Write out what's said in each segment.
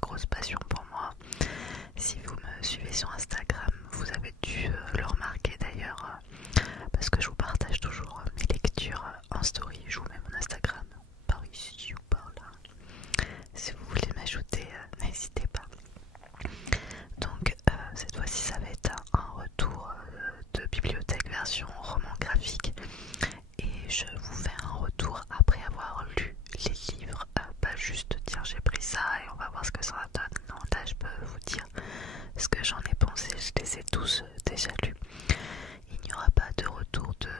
grosse passion pour moi. Si vous me suivez sur Instagram, vous avez dû le remarquer d'ailleurs, parce que je vous partage toujours mes lectures en story. Je vous mets mon Instagram par ici ou par là. Si vous voulez m'ajouter, n'hésitez pas. Donc cette fois-ci ça va être un retour de bibliothèque version roman graphique, et je vous fais un retour après avoir lu les livres, pas juste tiens j'ai pris ça et on va voir ce que ça donne. Non, là je peux vous dire ce que j'en ai pensé, je les ai tous déjà lus. Il n'y aura pas de retour de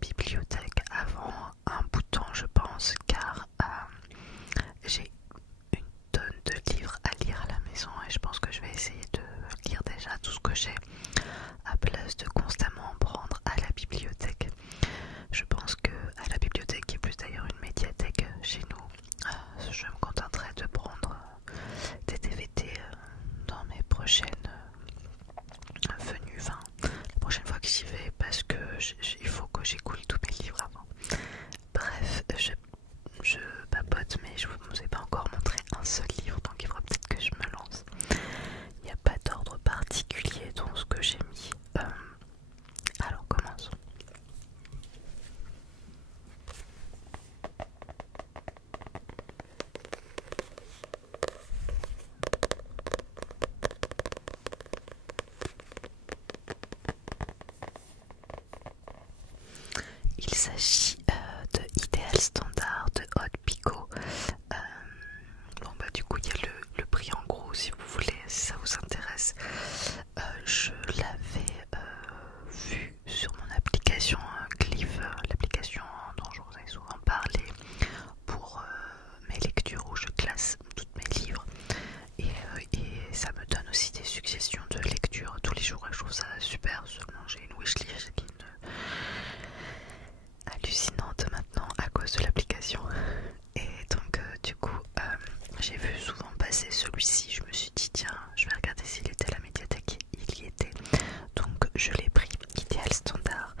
bibliothèque avant un bout de temps je pense, car j'ai une tonne de livres à lire à la maison et je pense que je vais essayer de lire déjà tout ce que j'ai à place de constamment prendre à la bibliothèque. Je pense que à la bibliothèque, qui est plus d'ailleurs une médiathèque chez nous, je me contenterai de prendre des DVD dans mes prochaines venues, enfin la prochaine fois que j'y vais, parce que il faut que j'écoule tous mes livres avant. Bref, je papote, mais je ne vous ai pas encore montré un seul livre, donc il faudra peut-être que je me lance. Il n'y a pas d'ordre particulier dans ce que j'ai mis. Alors commençons. Il s'agit de Idéal Standard de Haute Picot. Bon bah du coup il y a le prix en gros si vous voulez, si ça vous intéresse. Je l'avais vu sur mon application Clive, l'application dont je vous ai souvent parlé pour mes lectures où je classe tous mes livres, et ça me donne aussi des suggestions de lecture tous les jours et je trouve ça super. Seulement j'ai une wishlist qui est hallucinante maintenant à cause de l'application, et donc du coup j'ai vu souvent passer celui-ci. Je me suis dit tiens je vais regarder s'il était à la médiathèque, il y était, donc je l'ai pris. Idéal Standard.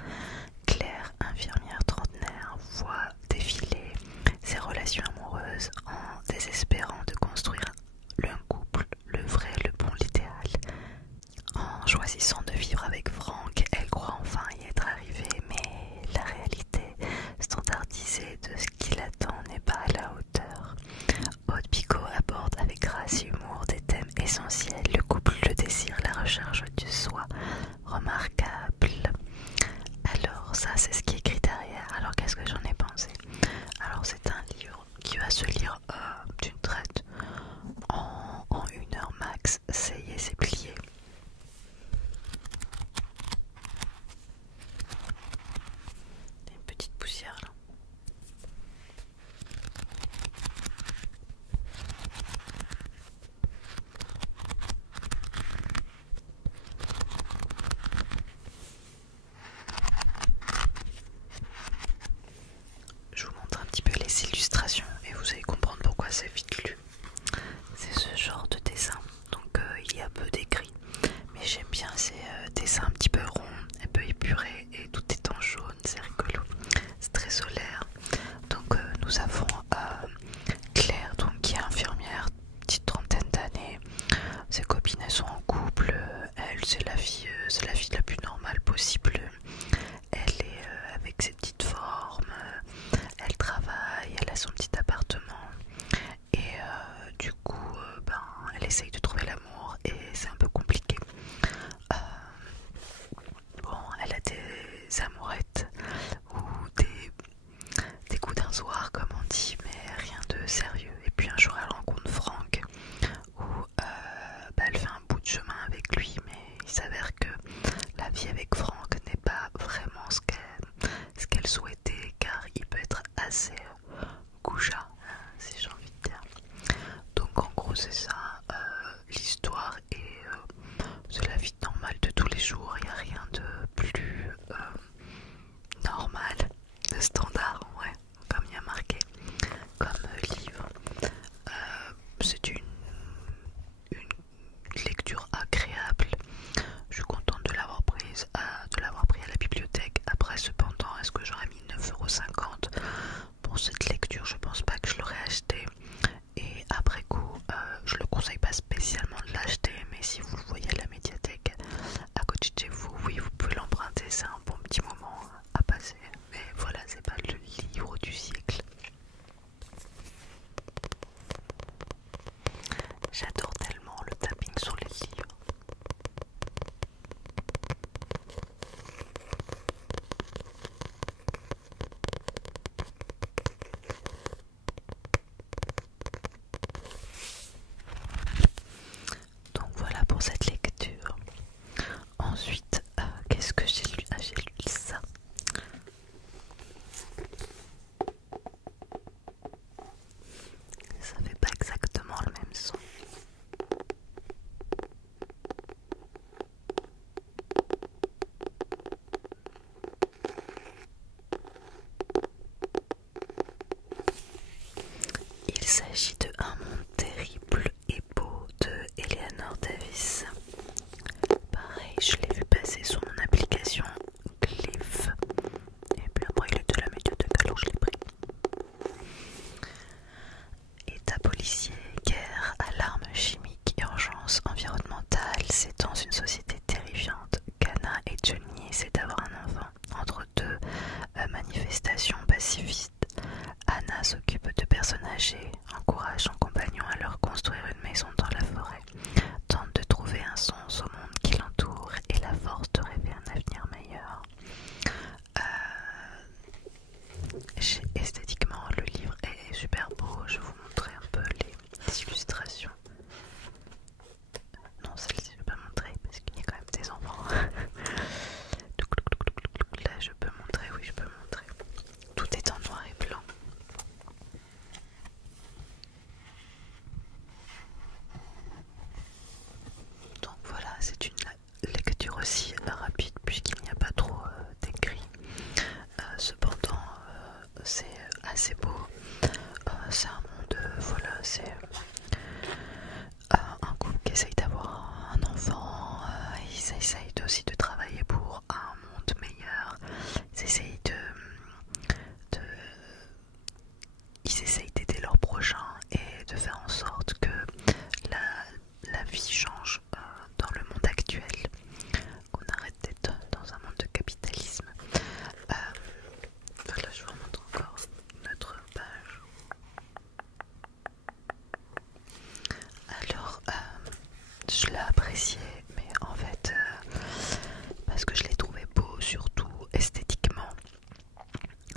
Claire, infirmière trentenaire, voit défiler ses relations amoureuses en désespérant de construire le couple, le vrai, le bon, l'idéal. En choisissant de vivre avec Franck, elle croit enfin y être arrivée, mais la réalité standardisée de ce qui l'attend n'est pas à la hauteur. Haute Picot aborde avec grâce et humour des thèmes essentiels: le couple, le désir, la recherche du soi. Remarquable. Alors ça c'est ce qui est écrit derrière. Alors qu'est-ce que j'en ai pensé? Alors c'est un livre qui va se lire d'une traite en 1 heure max. Ça y est, c'est plié. Il y a une petite poussière là. Je vous montre un petit peu les illustrations et vous allez comprendre pourquoi c'est vite lu. C'est ce genre de dessin, donc il y a peu d'écrit, mais j'aime bien ces dessins un petit peu ronds, un peu épurés, et tout est en jaune, c'est rigolo, c'est très solaire. Donc nous avons Claire, donc, qui est infirmière, petite trentaine d'années. Ses copines elles sont en couple, elle c'est la vie la plus normale possible. Elle est avec ses petites formes, elle travaille, elle a son petit appartement, et du coup elle essaye de trouver l'amour et c'est un peu compliqué. Bon, elle a s'agit de Un monde terrible et beau de Eleanor Davis. Pareil, je l'ai vu passer sur mon application Cliff. Et puis après il était à la médiathèque, alors je l'ai pris. État policier, guerre, alarme chimique, urgence environnementale, c'est dans une société terrifiante qu'Anna et Johnny essaient d'avoir un enfant. Entre deux manifestations pacifistes, Anna s'occupe de personnes âgées, encourage son compagnon à leur construire une maison dans la forêt, tente de trouver un sens au monde qui l'entoure et la force de rêver un avenir meilleur. Esthétiquement, le livre est super beau. Je vais vous montrer un peu les illustrations. Non, celle-ci je ne vais pas montrer parce qu'il y a quand même des enfants. Là je peux montrer, oui je peux montrer. Tout est en noir et blanc. Donc voilà, c'est une lecture aussi rapide puisqu'il n'y a pas trop d'écrit. Cependant, c'est assez beau. C'est un monde, voilà, c'est un couple qui essaye d'avoir un enfant. Ils essayent aussi de travailler pour un monde meilleur. Ils essayent ils essayent d'aider leurs prochains et de faire en sorte que la vie change dans le monde actuel, qu'on arrête d'être dans un monde de capitalisme. Là je vous remontre encore notre page. Alors je l'ai apprécié, mais en fait parce que je l'ai trouvé beau, surtout esthétiquement.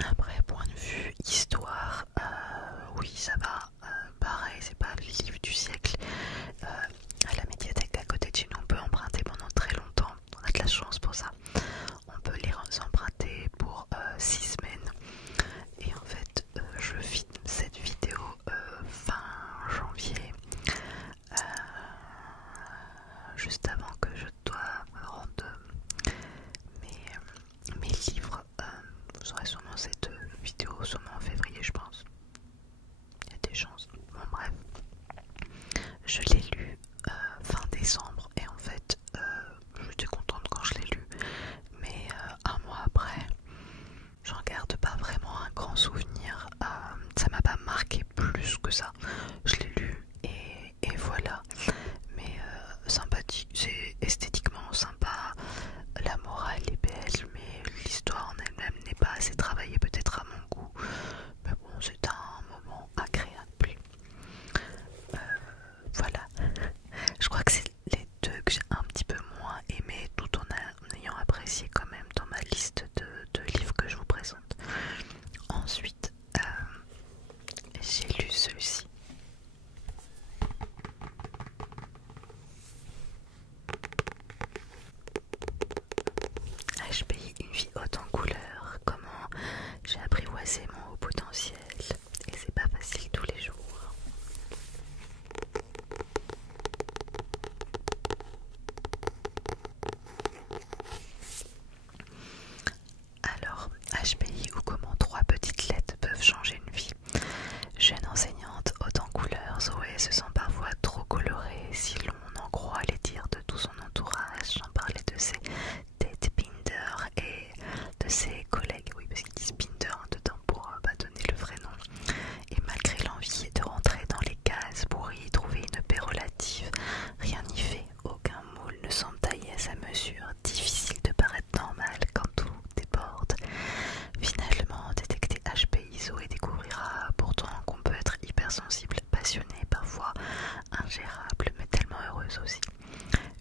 Après, point de vue histoire, oui ça va, pareil c'est pas le livre du siècle. À la médiathèque à côté de chez nous on peut emprunter pendant très longtemps, on a de la chance pour ça. On peut les emprunter pour 6 semaines. Et en fait je filme cette vidéo fin janvier, juste avant que je dois me rendre mes livres. Vous aurez sûrement cette vidéo sûrement en février je pense. Il y a des chances. Bon bref. Je l'ai lu fin décembre et en fait j'étais contente quand je l'ai lu. Mais un mois après, j'en garde pas vraiment un grand souvenir. Ça m'a pas marqué plus que ça. Je l'ai lu et voilà. Mais sympathique, c'est esthétiquement sympa. La morale est belle, mais l'histoire en elle-même n'est pas assez travaillée peut-être à mon goût. Mais bon, c'est un moment agréable. Voilà. Je crois que c'est les deux que j'ai un petit peu moins aimé, tout en ayant apprécié quand même dans ma liste de livres que je vous présente. Ensuite, j'ai lu celui-ci. HPI, une vie haute en couleurs. Comment j'ai apprivoisé mon haut potentiel. Et c'est pas facile tous les jours. Alors, HPI ou comment 3 petites lettres peuvent changer une vie. Jeune enseignante haute en couleurs, Zoé se sent parfois trop colorée si l'on en croit les dires de tout son entourage. J'en parlais de ses têtes Binder et de ses collègues, oui parce qu'ils disent Binder dedans pour donner le vrai nom. Et malgré l'envie de rentrer dans les cases pour y trouver une paix relative, rien n'y fait, aucun moule ne semble taillé à sa mesure, difficile de paraître normal quand tout déborde. Finalement, détecter HPI, Zoé découvrira pourtant qu'on peut être hypersensible, passionné, parfois ingérable, mais tellement heureuse aussi.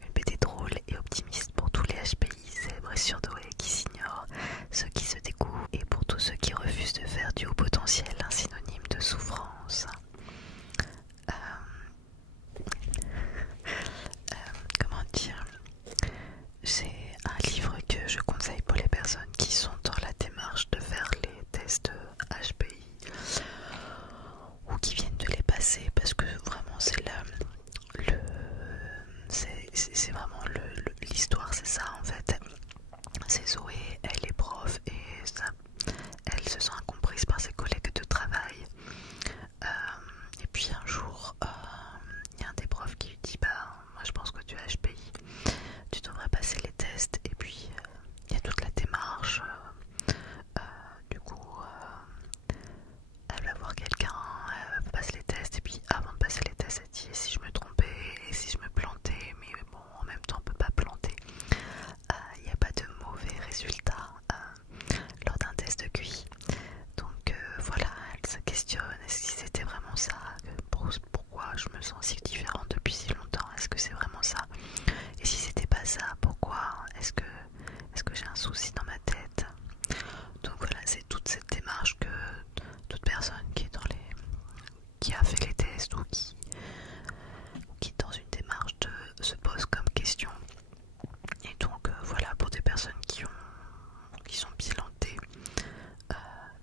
Une BD drôle et optimiste pour tous les HPI, zèbres et surdoués qui s'ignorent, ceux qui se découvrent et pour tous ceux qui refusent de faire du haut potentiel un synonyme de souffrance. Comment dire, c'est un livre que je conseille pour les personnes qui sont dans la démarche de faire les tests HPI ou qui viennent de les passer, parce que vraiment c'est c'est vraiment l'histoire, c'est ça en fait. C'est Zoé, elle est prof et elle se sent incomprise par ses collègues de travail. Et puis sens si différente depuis si longtemps? Est-ce que c'est vraiment ça? Et si c'était pas ça, pourquoi? Est-ce que j'ai un souci dans ma tête? Donc voilà, c'est toute cette démarche que toute personne qui a fait les tests ou qui est dans une démarche se pose comme question. Et donc voilà, pour des personnes qui sont bilantées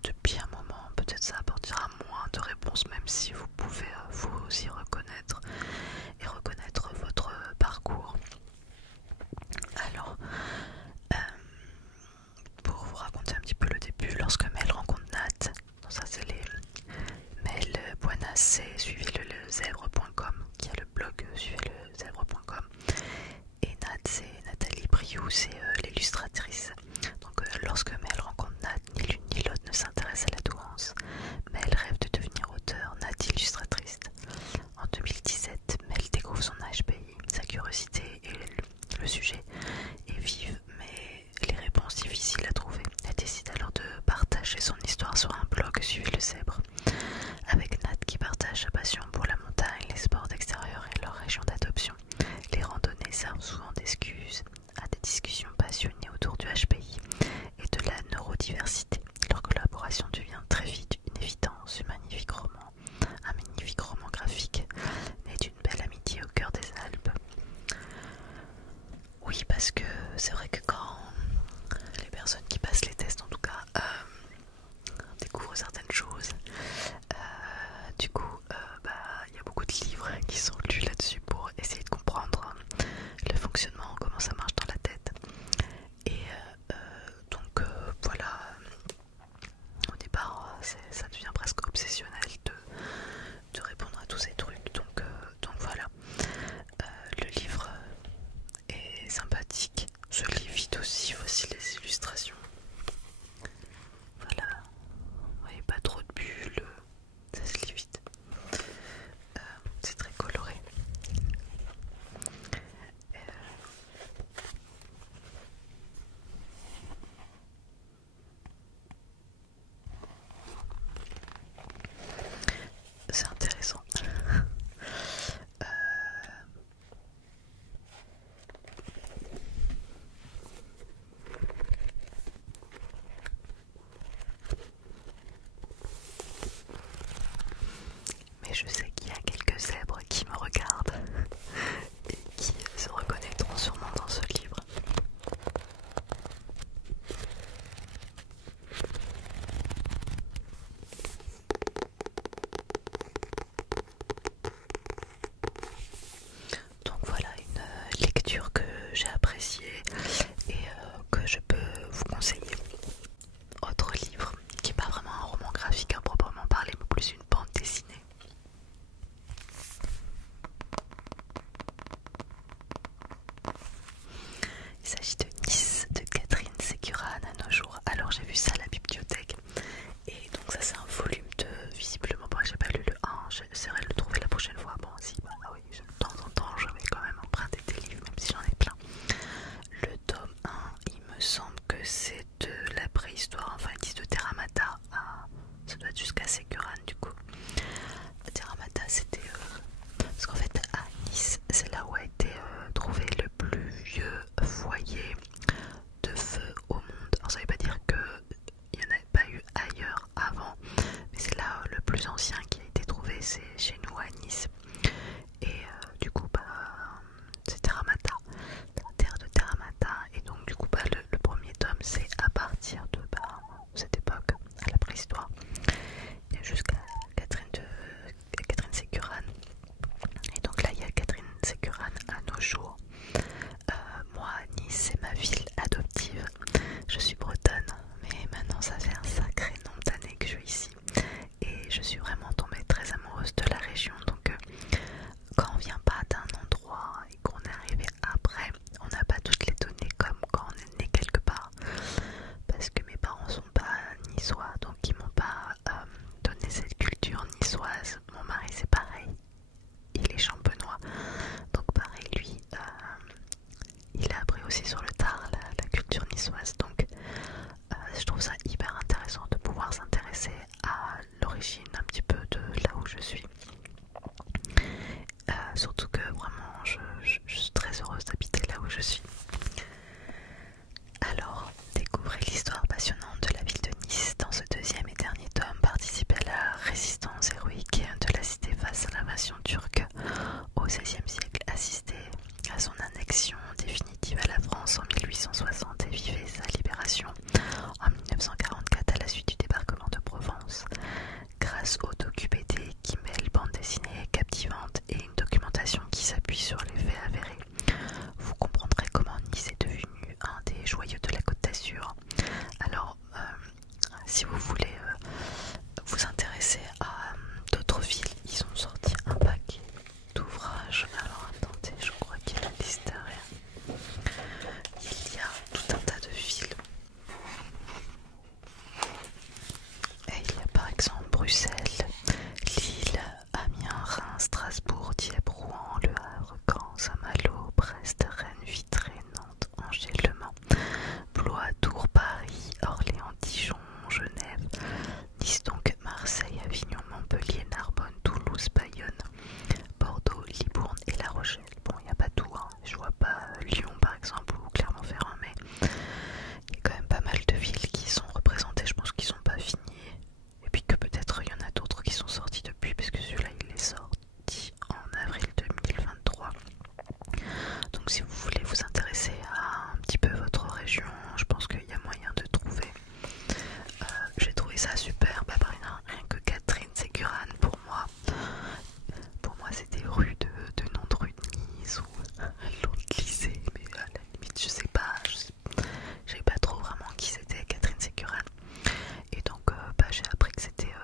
depuis un moment, peut-être ça apportera moins de réponses, même si vous pouvez vous aussi reconnaître et reconnaître votre parcours. Alors, pour vous raconter un petit peu le début, lorsque Mel rencontre Nat, donc ça c'est les Mel Boinacé, suivez-le-zèbre.com, qui a le blog suivez-le-zèbre.com, et Nat c'est Nathalie Briou, c'est l'illustratrice. Donc lorsque Mel rencontre Nat, ni l'une ni l'autre ne s'intéresse à la douance. Mel rêve de devenir auteur, Nat illustratrice. En 2017, Mel découvre son HPI, sa curiosité et le sujet est vive, mais les réponses difficiles à trouver. Elle décide alors de partager son histoire sur un blog Suivez le Zèbre, avec Nat qui partage sa passion pour la montagne, les sports d'extérieur et leur région d'adoption. Les randonnées servent souvent d'excuses à des discussions passionnées autour du HPI et de la neurodiversité. Leur collaboration devient très vite une évidence, un magnifique roman graphique né d'une belle amitié au cœur des Alpes. Oui, parce que c'est vrai que quand les personnes qui passent les tests, en tout cas, découvrent certaines choses, du coup, il y a beaucoup de livres qui sont lus là-dessus pour essayer de comprendre le fonctionnement, comment ça marche dans la tête. Et donc voilà, au départ, ça devient presque obsessionnel de répondre à tous ces trucs. Donc voilà, le livre est sympathique, se lit vite aussi, voici les illustrations. Voilà, vous voyez, pas trop de bulles, ça se lit vite. C'est très coloré. C'est intéressant. Mais je sais qu'il y a quelques zèbres qui me regardent et qui se reconnaîtront sûrement dans ce livre. Donc voilà une lecture que j'ai appréciée et que je peux vous conseiller. Autre livre qui n'est pas vraiment un roman graphique à proprement parler, mais plus une bande dessinée. Il s'agit de Nice de Catherine Sécuran à nos jours. Alors j'ai vu ça à la bibliothèque et donc ça c'est un volume visiblement, bon j'ai pas lu le 1, j'essaierai de le trouver la prochaine fois. Bon si, oui, de temps en temps je vais quand même emprunter des livres même si j'en ai plein. Le tome 1, il me semble que c'est de la préhistoire, enfin ils disent de Terramata ça doit être jusqu'à Sécuran du coup. Terramata c'était parce qu'en fait à Nice c'est là où a été trouvé le plus vieux foyer de feu au monde. Alors ça veut pas dire qu'il n'y en avait pas eu ailleurs avant, mais c'est là le plus ancien qui a été trouvé, c'est chez nous à Nice. Et du coup c'est Terramata, la terre de Terramata, et donc du coup le premier tome c'est à partir de cette époque, à la préhistoire, et jusqu'à Catherine Sécuran. Et donc là il y a Catherine Sécuran à nos jours. Moi Nice c'est ma ville adoptive, je suis bretonne mais maintenant ça fait un sacré nombre d'années que je suis ici et je suis vraiment tombée très amoureuse de la région, donc Toulouse, Bayonne, Bordeaux, Libourne et La Rochelle. Bon, il n'y a pas tout, hein. Je vois pas Lyon par exemple ou Clermont-Ferrand, mais il y a quand même pas mal de villes qui sont représentées. Je pense qu'ils sont pas finis. Et puis que peut-être il y en a d'autres qui sont sortis depuis, parce que celui-là il est sorti en avril 2023. Donc si vous voulez vous intéresser à un petit peu votre région, je pense qu'il y a moyen de trouver. J'ai trouvé ça super. Bah, rien que Catherine Sécuran, pour moi c'était rue de nom de rue de Nice ou long de lycée, mais à la limite je sais pas, je savais pas trop vraiment qui c'était Catherine Sécuran. Et donc bah, j'ai appris que c'était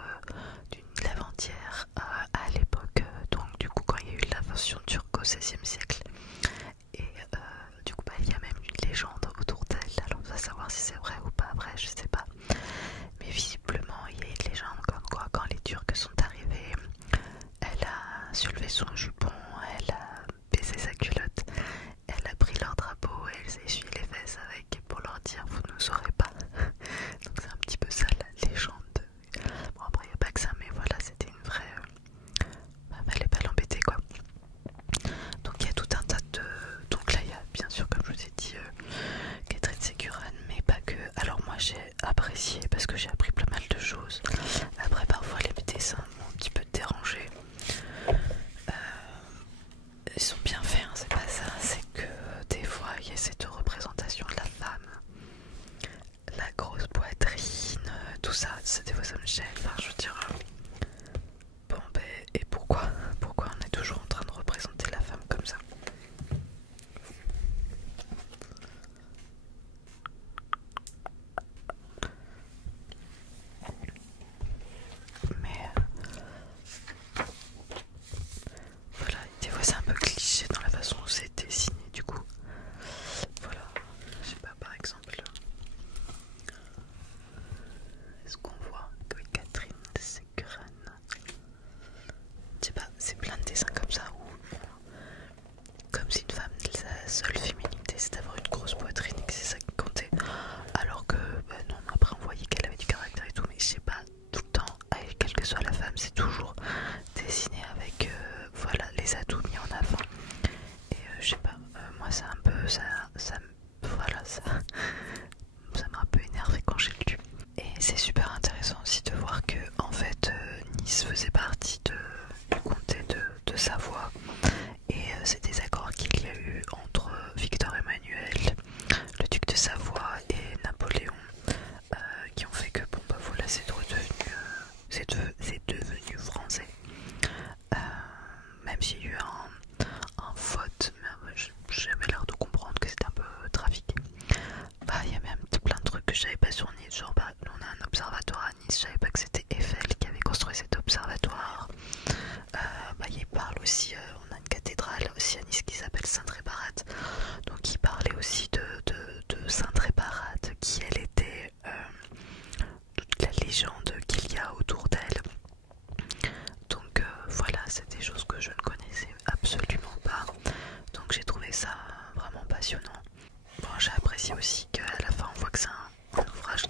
d'une lavandière à l'époque, donc du coup quand il y a eu l'invention turque au XVIe siècle. Et du coup bah, il y a même une légende autour d'elle. Alors on va savoir si c'est vrai ou pas vrai, je sais pas. Mais visiblement il y a une légende comme quoi quand les Turcs sont arrivés, elle a soulevé son jupon, elle a baissé sa culotte, elle a pris leur drapeau et elle s'est essuyé les fesses avec pour leur dire vous ne nous aurez pas. Donc c'est un petit peu ça la légende. Bon après il n'y a pas que ça, mais voilà, c'était une vraie... bah, fallait pas l'embêter quoi. Donc il y a tout un tas de... Donc là il y a bien sûr comme je vous ai dit Catherine Sécuran, mais pas que. Alors moi j'ai apprécié parce que j'ai appris pas mal de choses. Après parfois les dessins m'ont un petit peu dérangé. Ils sont bien faits, hein, c'est pas ça, c'est que des fois il y a cette représentation de la femme, la grosse poitrine, tout ça, des fois ça me gêne. Enfin je veux dire, bon ben et pourquoi on est toujours en train de représenter la femme comme ça? Mais voilà, des fois c'est un peu cliché dans la façon où c'est dessiné du coup. Voilà, je sais pas, par exemple, est-ce qu'on voit que Catherine Sécuran, je sais pas, c'est plein de dessins comme ça où comme si une femme, sa seule féminité c'est d'avoir une grosse poitrine et que c'est ça qui comptait, alors que bah non, après on voyait qu'elle avait du caractère et tout, mais je sais pas, tout le temps, quelle que soit la femme, c'est toujours dessiné avec voilà, les atouts mis en avant. Et je sais pas, moi c'est un peu voilà, ça m'a un peu énervé quand j'ai lu. Et c'est super intéressant aussi de voir que en fait Nice faisait partie du comté de Savoie, et c'est des accords qu'il y a eu entre Victor Emmanuel, le duc de Savoie, et Napoléon, qui ont fait que bon bah voilà, c'est redevenu c'est devenu français. Même s'il y a eu un vote, mais j'avais l'air de comprendre que c'était un peu trafiqué. Bah il y a même plein de trucs que je savais pas sur Nice, genre bah on a un observatoire à Nice, je savais pas que c'était Eiffel qui avait construit cet observatoire. Bah il parle aussi, on a une cathédrale aussi à Nice qui s'appelle Sainte-Réparate, donc il parlait aussi de Sainte-Réparate, qui elle était toute la légende qu'il y a autour d'elle. Donc voilà, c'est des choses que je ne connaissais absolument pas, donc j'ai trouvé ça vraiment passionnant. Bon, j'ai apprécié aussi qu'à la fin on voit que c'est un ouvrage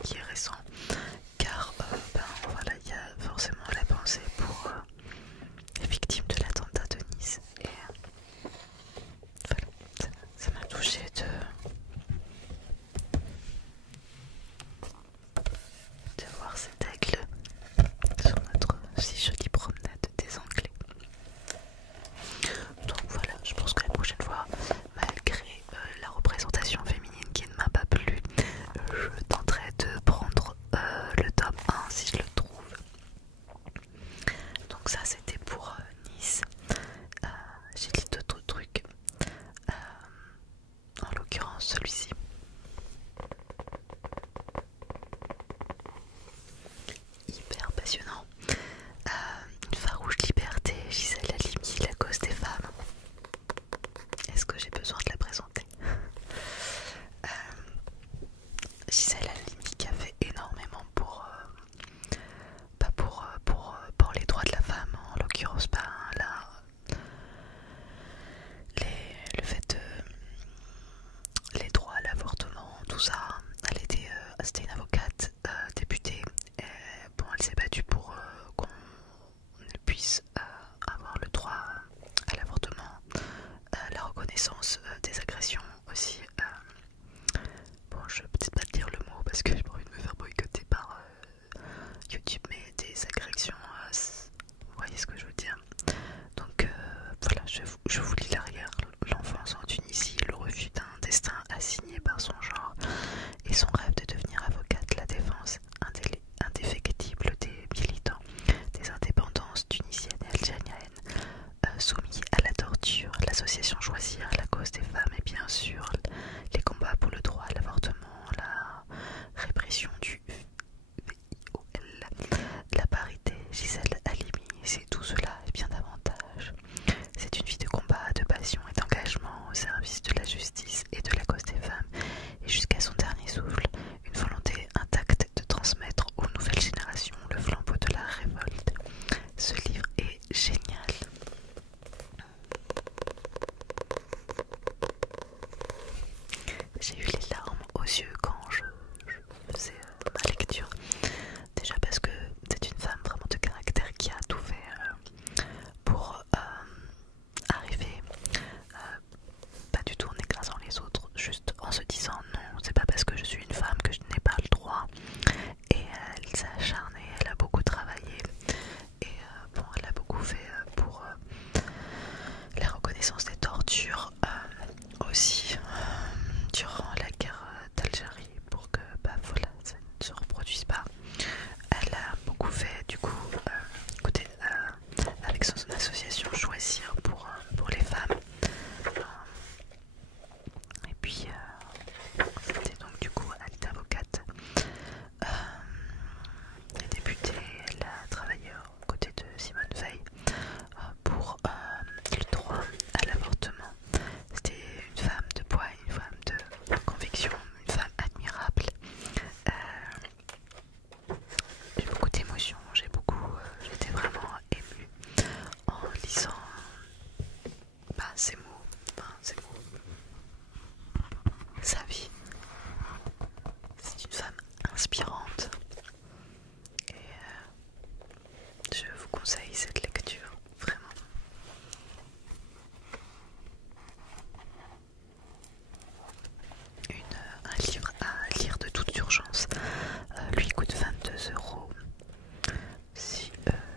connaissance des tortures aussi durant la guerre d'Algérie pour que voilà, ça ne se reproduise pas. Elle a beaucoup fait du coup avec son association Choisir pour les femmes. Et puis c'était donc du coup elle est avocate. Elle est députée, elle a travaillé aux côtés de Simone Veil pour le droit à l'avortement. C'était une femme de poids, une femme de conviction, une femme admirable. J'ai beaucoup d'émotions, j'étais vraiment émue en lisant ces mots, sa vie. C'est une femme inspirante et je vous conseille cette lecture, vraiment. Un livre à lire de toute urgence. Lui coûte 22 € si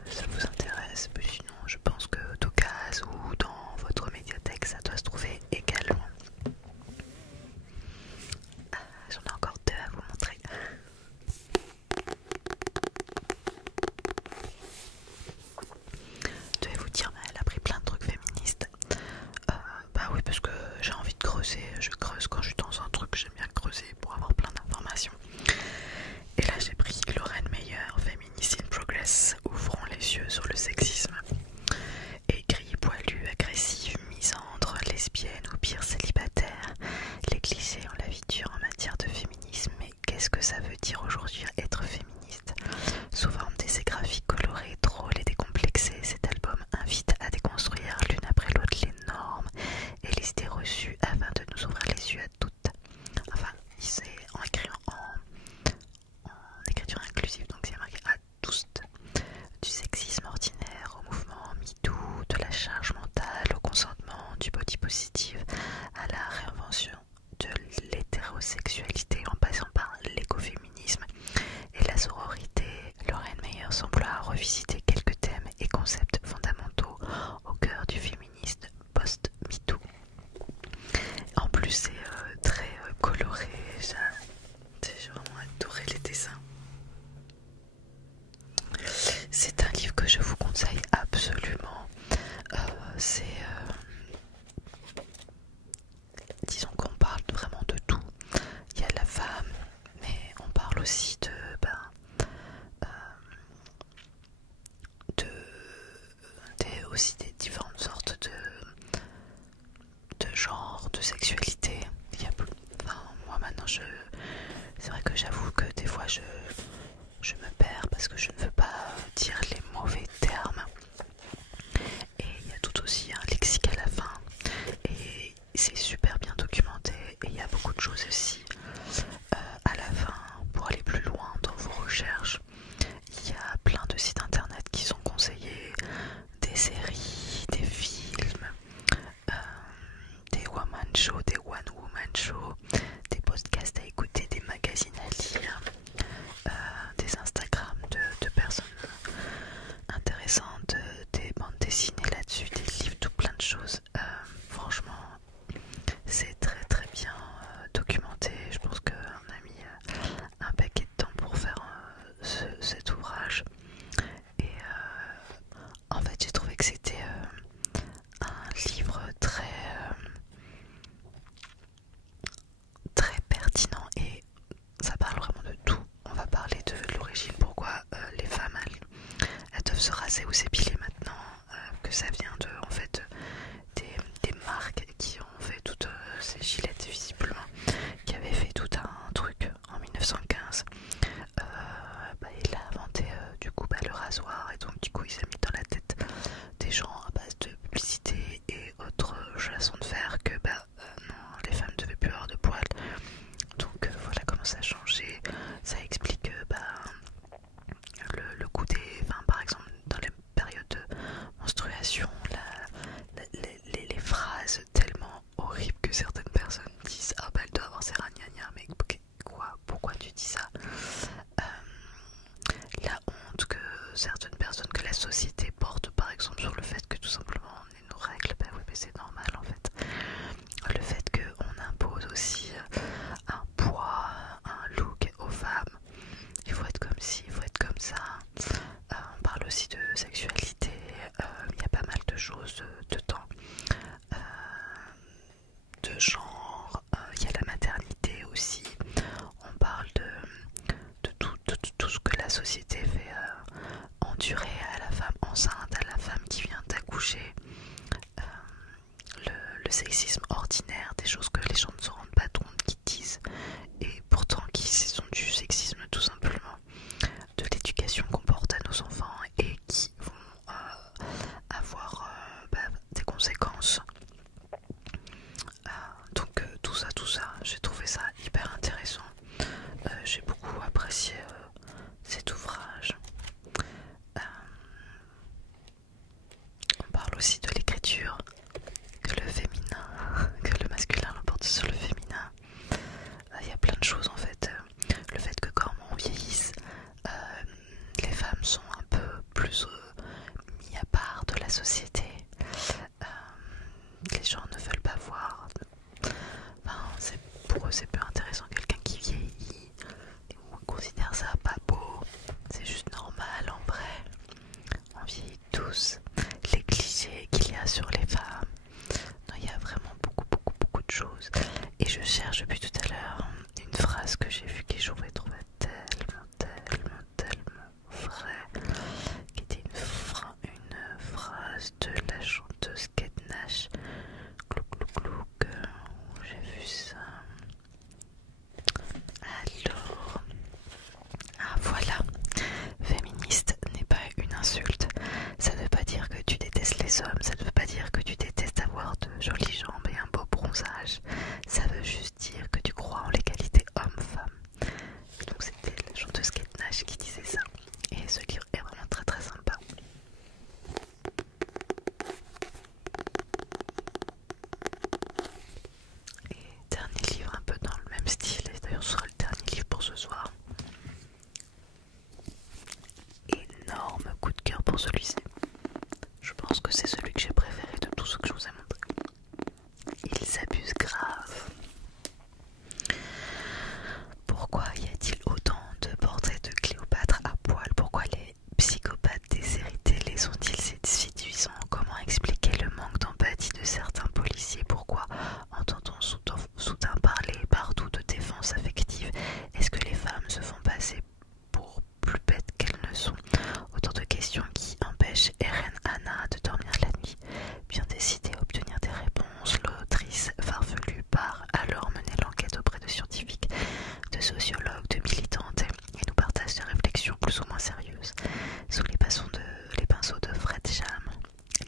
ça vous intéresse. Mais sinon, je pense que d'occasion ou dans votre médiathèque, ça doit se trouver également. J'en ai encore 2 à vous montrer. Je devais vous dire, mais elle a pris plein de trucs féministes. Bah oui, parce que j'ai envie de creuser. Je creuse quand je suis dans un truc, j'aime bien creuser pour avoir plein d'informations. Et là, j'ai pris Lorraine Meyer, Feminist in Progress, ouvrons les yeux sur le sexisme. Aigrie, poilue, agressive, misandre, lesbienne ou pire célibataire, les clichés ont la vie dure en matière de féminisme. Mais qu'est-ce que ça veut dire aujourd'hui être féministe? Sous forme d'essais graphiques colorés, drôles et décomplexés, cet album invite à déconstruire l'une après l'autre les normes et les idées reçues afin de nous ouvrir les yeux à toutes. Enfin, c'est en écriture inclusive, donc c'est marqué à tous. Du sexisme ordinaire au mouvement MeToo, de la charge mentale au consentement, du body positive à la réinvention de l'hétérosexualité en passant par l'écoféminisme et la sororité. Lorraine Meyer s'emploie à revisiter quelques thèmes et concepts fondamentaux au cœur du féministe post-MeToo. En plus, c'est très coloré. J'ai vraiment adoré les dessins. C'est un livre que je vous conseille absolument. Disons qu'on parle vraiment de tout. Il y a la femme, mais on parle aussi aussi des différentes sortes de genres, de sexualité. Moi maintenant, c'est vrai que j'avoue que des fois je me perds parce que je ne veux pas dire les mauvais termes. Et il y a tout aussi un lexique à la fin. Et c'est super bien documenté. Et il y a beaucoup de choses aussi à la fin pour aller plus loin dans vos recherches. Il y a plein de sites internet qui sont conseillés, des séries, des films, des woman shows, des one woman shows, des podcasts à écouter, des magazines à lire, des Instagram de personnes intéressantes, de temps, de genre, il y a la maternité aussi, on parle de tout ce que la société fait endurer à la femme enceinte, à la femme qui vient d'accoucher, le sexisme ordinaire, des choses que les gens ne se rendent pas compte, qui disent, et pourtant qui sont du sexisme tout simplement, de l'éducation qu'on porte à nos enfants et qui vont avoir des conséquences. Donc tout ça, j'ai trouvé ça hyper intéressant. J'ai beaucoup apprécié cet ouvrage. On parle aussi de l'écriture, que le féminin, que le masculin l'emporte sur le féminin. Il y a plein de choses en fait. Le fait que quand on vieillisse, les femmes sont un peu plus mis à part de la société. Les gens ne veulent pas voir. Pour eux c'est peu intéressant quelqu'un qui vieillit. Et on considère ça pas beau. C'est juste normal en vrai. On vieillit tous. Les clichés qu'il y a sur les femmes. Non, il y a vraiment beaucoup de choses. Et je cherche depuis tout à l'heure une phrase que j'ai vue que je trouvais tellement vraie, qui était une phrase de la chanteuse Kate Nash. Glouc, j'ai vu ça. Alors, voilà. Féministe n'est pas une insulte. Ça ne veut pas dire que tu détestes les hommes, ça ne veut pas dire que tu détestes avoir de jolies jambes et un beau bronzage. Ça veut juste dire que tu crois en l'égalité homme-femme. Donc c'était la chanteuse Kate Nash qui disait ça. Et ce livre est vraiment très sympa. Et dernier livre un peu dans le même style, et d'ailleurs ce sera le dernier livre pour ce soir. Énorme coup de cœur pour celui-ci. Je pense que c'est celui que j'ai préféré de tout ce que je vous ai montré. Il s'abuse grave. Pourquoi y a-t-il autant de portraits de Cléopâtre à poil? Pourquoi les psychopathes déshérités les sont-ils séduisants? Comment expliquer le manque d'empathie de certains policiers? Pourquoi entend-on soudain parler partout de défense affective? Est-ce que les femmes se font passer pour plus bêtes qu'elles ne sont? Autant de questions qui empêchent Eren Anna de dormir la nuit. Bien décidée à obtenir des réponses, l'autrice farfelue part alors mener l'enquête auprès de scientifiques, de sociologues, de militantes et nous partage des réflexions plus ou moins sérieuses. Sous les pinceaux de Fred Cham,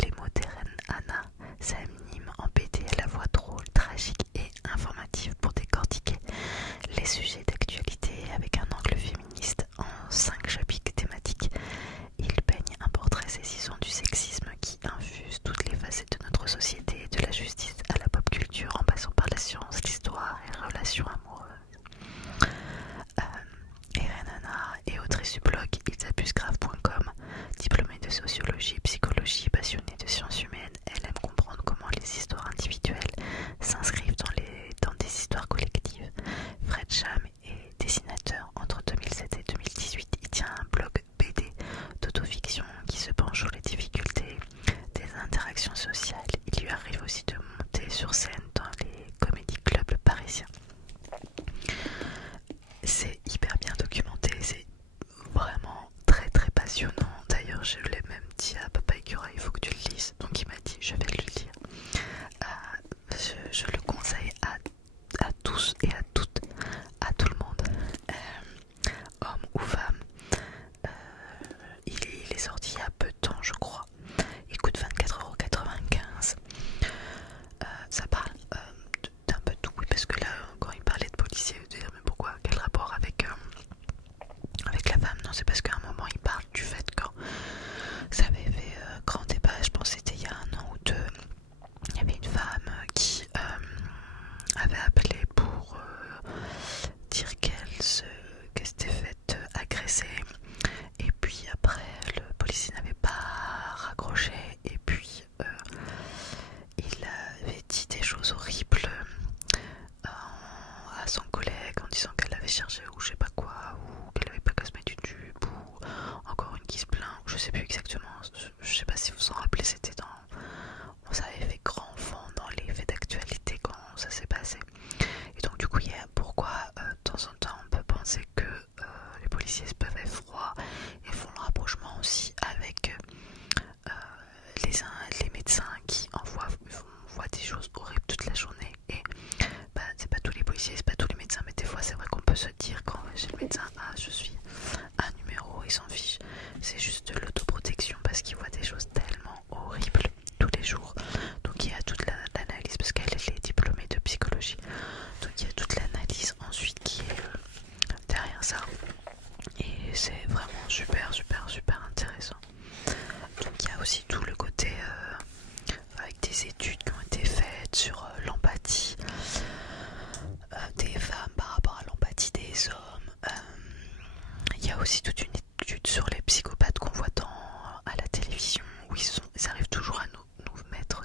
les mots d'Eren Anna s'animent en BD à la voix drôle, tragique et informative pour décortiquer les sujets d'actualité avec un angle féministe en 5 chapitres thématiques. Il peigne un portrait saisissant du sexisme qui infuse toutes les facettes de notre société, de la justice à la pop culture en passant par la science, l'histoire et les relations amoureuses. Eren Anna est autrice du blog ilsabusgrave.com, diplômée de sociologie et psychologie, passionnée de sciences humaines. Elle aime comprendre comment les histoires individuelles s'inscrivent dans des histoires collectives. Fred Cham est dessinateur. Entre 2007 et 2018, il tient un blog BD d'autofiction qui se penche sur les difficultés des interactions sociales. Il lui arrive aussi de monter sur scène dans les comédie clubs parisiens. C'est hyper bien documenté, c'est vraiment très passionnant. D'ailleurs, je l'ai même dit à Papa Écureuil, il faut que tu le lises. Donc il m'a dit, je vais le lire. Je le conseille à tous et à toutes, à tout le monde, homme ou femme. Il est sorti il y a peu de temps, je crois. Il coûte 24,95 €. Ça parle d'un peu de tout, oui, parce que là, quand il parlait de policier, je dire mais pourquoi, quel rapport avec la femme? Non, c'est parce qu'à un moment il parle du fait que ça avait fait grand débat, je pense que c'était il y a 1 an ou 2. Il y avait une femme qui avait appelé pour dire qu'elle s'était faite agresser, et puis après le policier n'avait pas raccroché, et puis il avait dit des choses horribles à son collègue en disant qu'elle avait cherché ou je sais pas quoi, ou qu'elle avait pas qu'à se mettre une jupe, ou encore une qui se plaint, ou je sais plus exactement, je sais pas si vous vous en rappelez, c'était des études qui ont été faites sur l'empathie des femmes par rapport à l'empathie des hommes. Il y a aussi toute une étude sur les psychopathes qu'on voit à la télévision, où ils arrivent toujours à nous mettre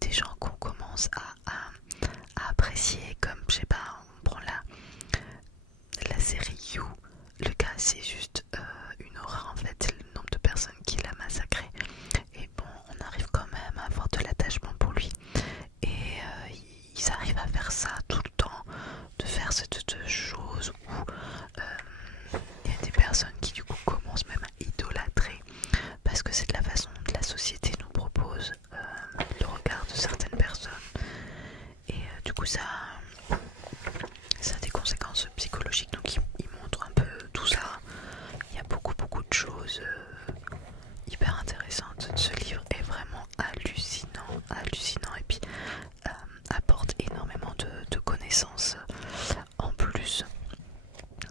des gens qu'on commence à apprécier, comme, je sais pas, on prend la série You. Le gars, c'est juste une horreur en fait, le nombre de personnes qu'il a massacré. Et bon, on arrive quand même à avoir de l'attachement pour lui. Et ils arrivent à faire ça tout le temps, de faire cette chose où il y a des personnes qui du coup commencent même à idolâtrer, parce que c'est de la façon dont la société nous propose le regard de certaines personnes. Et du coup ça a des conséquences psychologiques, donc il montre un peu tout ça. Il y a beaucoup de choses hyper intéressantes. Ce livre est vraiment hallucinant, et puis apporte énormément de connaissances. En plus,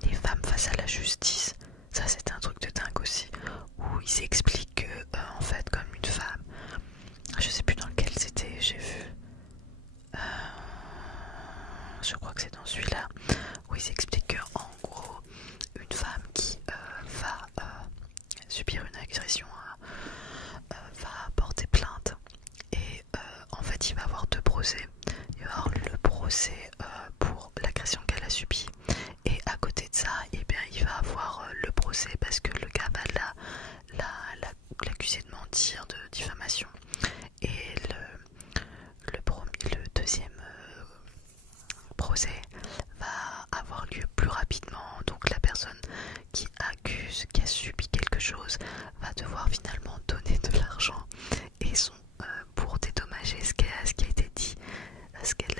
les femmes face à la justice, ça c'est un truc de dingue aussi, où ils expliquent que en fait, comme une femme, je sais plus dans lequel c'était, j'ai vu, je crois que c'est dans celui-là, où ils expliquent que en gros, une femme qui va subir une agression va porter plainte, et en fait il va avoir deux procès. Il va avoir le procès pour l'agression qu'elle a subie, et à côté de ça, eh bien, il va avoir le procès parce que le gars va l'accuser de mentir, de diffamation. Et le deuxième procès va avoir lieu plus rapidement, donc la personne qui accuse, qui a subi quelque chose, va devoir finalement donner de l'argent et pour dédommager ce qui a été dit,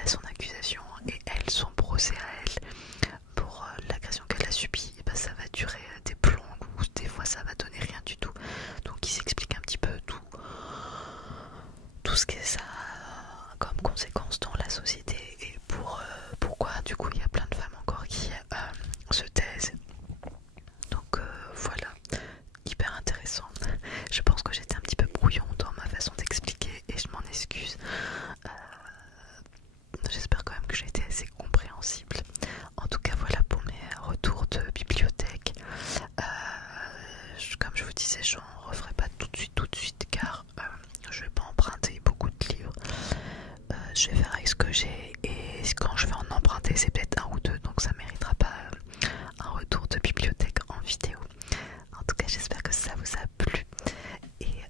son accusation, et elle, son procès à elle pour l'agression qu'elle a subie, et ben ça va durer des plombs, ou des fois ça va donner rien du tout. Donc il s'explique un petit peu tout ce que ça a comme conséquence dans la société, et pourquoi du coup il y a plein de femmes encore qui se taisent. Donc voilà, hyper intéressant. Je pense que j'étais un petit peu brouillon dans ma façon d'expliquer, et je m'en excuse. J'espère quand même que j'ai été assez compréhensible. En tout cas, voilà pour mes retours de bibliothèque. Comme je vous disais, j'en referai pas tout de suite car je vais pas emprunter beaucoup de livres. Je vais faire avec ce que j'ai, et quand je vais en emprunter, c'est peut-être un ou deux, donc ça méritera pas un retour de bibliothèque en vidéo. En tout cas, j'espère que ça vous a plu, et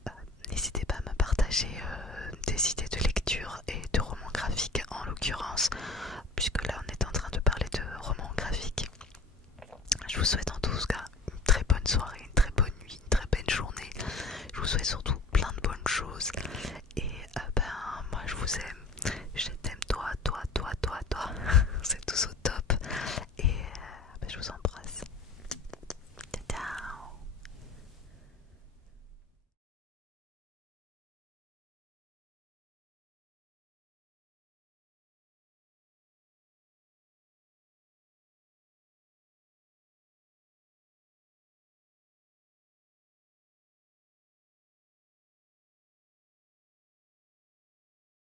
n'hésitez pas à me partager des idées de lecture et de romans graphiques en l'occurrence, puisque là on est en train de parler de romans graphiques. Je vous souhaite